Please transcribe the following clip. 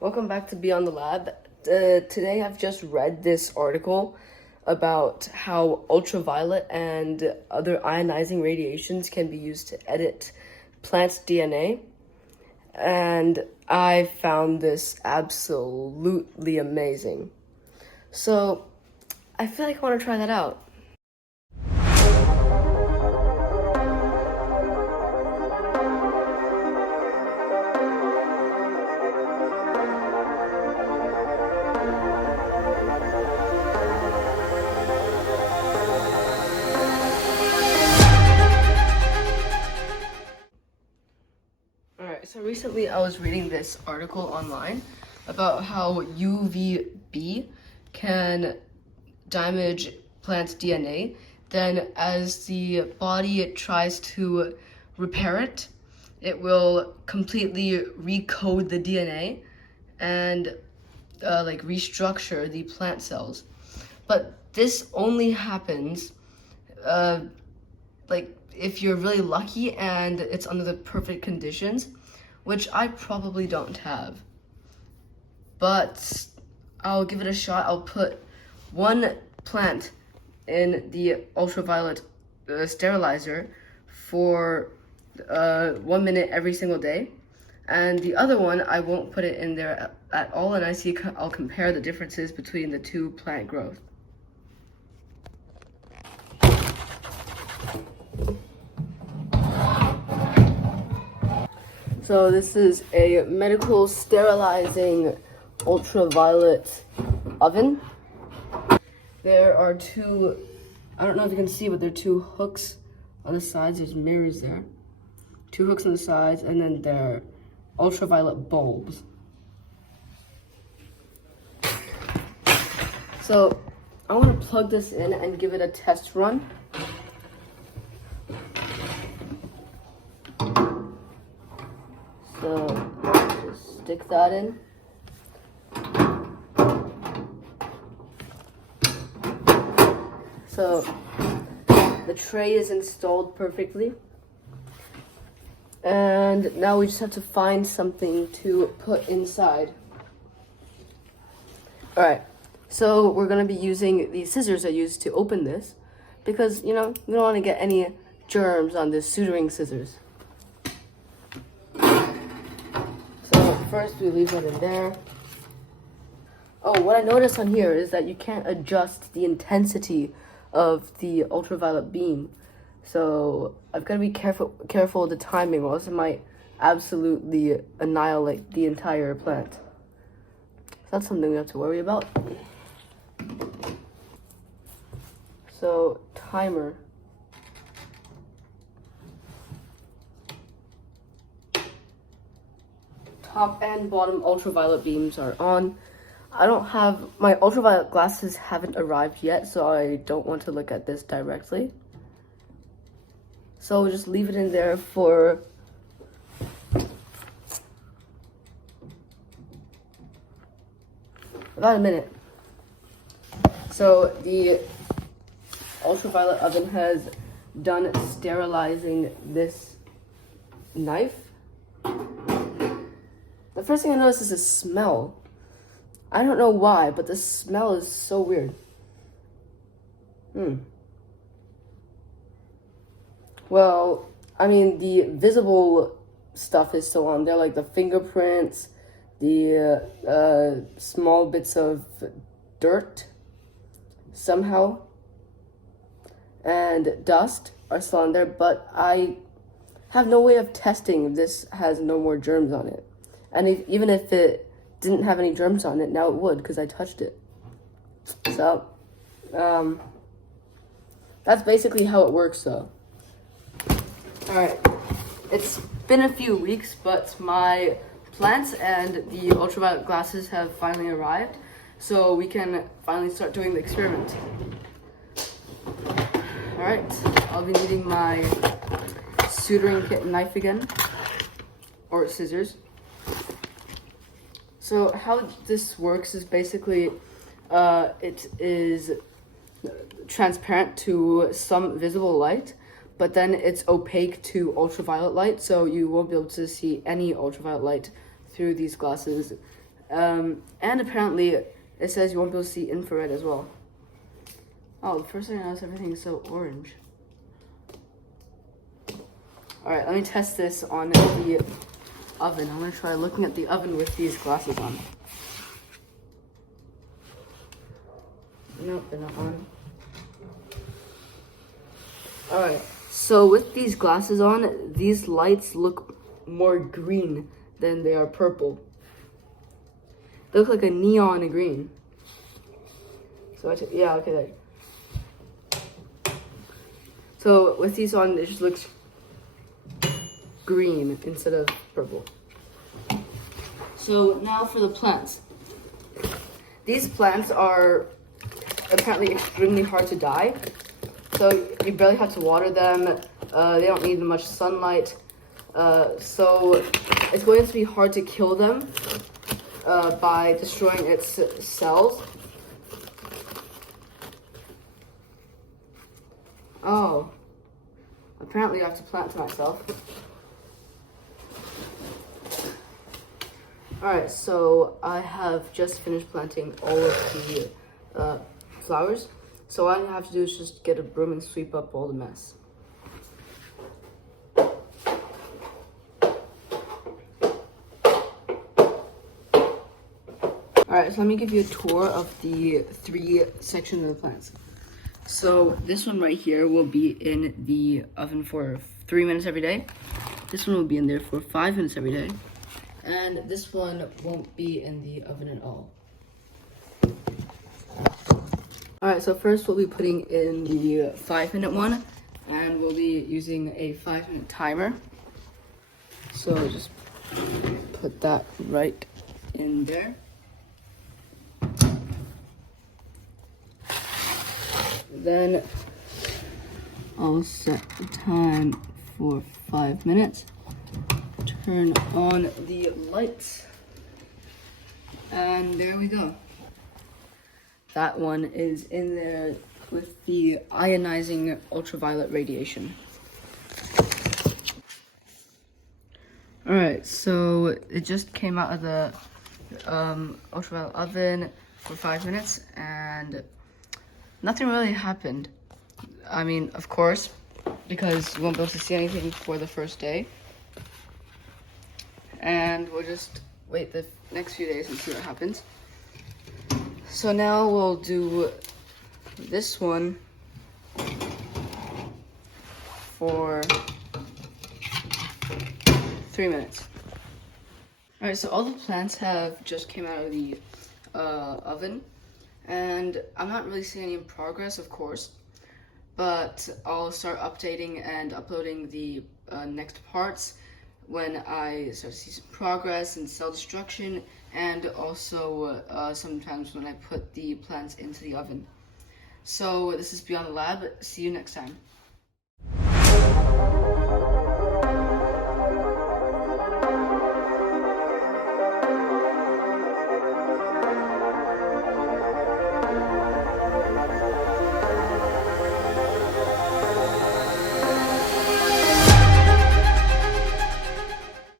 Welcome back to Beyond the Lab. Today I've just read this article about how ultraviolet and other ionizing radiations can be used to edit plant DNA. And I found this absolutely amazing. So I feel like I want to try that out. So recently I was reading this article online about how UVB can damage plant DNA. Then as the body tries to repair it, it will completely recode the DNA and restructure the plant cells. But this only happens if you're really lucky and it's under the perfect conditions, which I probably don't have. But I'll give it a shot. I'll put one plant in the ultraviolet sterilizer for 1 minute every single day. And the other one, I won't put it in there at all, and I'll compare the differences between the two plant growth. So this is a medical sterilizing ultraviolet oven. There are two, I don't know if you can see, but there are two hooks on the sides. There's mirrors there. Two hooks on the sides, and then there are ultraviolet bulbs. So I want to plug this in and give it a test run. So just stick that in. So the tray is installed perfectly. And now we just have to find something to put inside. All right, so we're gonna be using the scissors I used to open this because, we don't want to get any germs on this suturing scissors. First, we leave that in there. Oh, what I noticed on here is that you can't adjust the intensity of the ultraviolet beam. So I've got to be careful with the timing, or else it might absolutely annihilate the entire plant. So that's something we have to worry about. So, timer. Top and bottom ultraviolet beams are on. My ultraviolet glasses haven't arrived yet, so I don't want to look at this directly. So just leave it in there for about a minute. So the ultraviolet oven has done sterilizing this knife. The first thing I noticed is the smell. I don't know why, but the smell is so weird. Well, I mean, the visible stuff is still on there, like the fingerprints, the small bits of dirt, somehow, and dust are still on there, but I have no way of testing if this has no more germs on it. And even if it didn't have any germs on it, now it would, because I touched it. So, that's basically how it works, though. Alright, it's been a few weeks, but my plants and the ultraviolet glasses have finally arrived, so we can finally start doing the experiment. Alright, I'll be needing my suturing kit knife again, or scissors. So how this works is basically, it is transparent to some visible light, but then it's opaque to ultraviolet light, so you won't be able to see any ultraviolet light through these glasses. And apparently it says you won't be able to see infrared as well. Oh, the first thing I noticed, everything is so orange. Alright, let me test this on the oven. I'm gonna try looking at the oven with these glasses on. Nope, they're not on. Alright, so with these glasses on, these lights look more green than they are purple. They look like a neon green. So yeah, okay, there. So with these on, it just looks green instead of purple. So now for the plants. These plants are apparently extremely hard to dye. So you barely have to water them. They don't need much sunlight. So it's going to be hard to kill them by destroying its cells. Oh, apparently I have to plant to myself. Alright, so I have just finished planting all of the flowers. So all I have to do is just get a broom and sweep up all the mess. Alright, so let me give you a tour of the 3 sections of the plants. So this one right here will be in the oven for 3 minutes every day. This one will be in there for 5 minutes every day. And this one won't be in the oven at all. Alright, so first we'll be putting in the 5-minute one, and we'll be using a 5-minute timer. So just put that right in there. Then I'll set the time for 5 minutes. Turn on the lights. And there we go. That one is in there with the ionizing ultraviolet radiation. Alright, so it just came out of the ultraviolet oven for 5 minutes and nothing really happened. I mean, of course, because you won't be able to see anything for the first day. And we'll just wait the next few days and see what happens. So now we'll do this one for 3 minutes. Alright, so all the plants have just came out of the oven, and I'm not really seeing any progress, of course, but I'll start updating and uploading the next parts when I start to see some progress in cell destruction, and also sometimes when I put the plants into the oven. So this is Beyond the Lab. See you next time.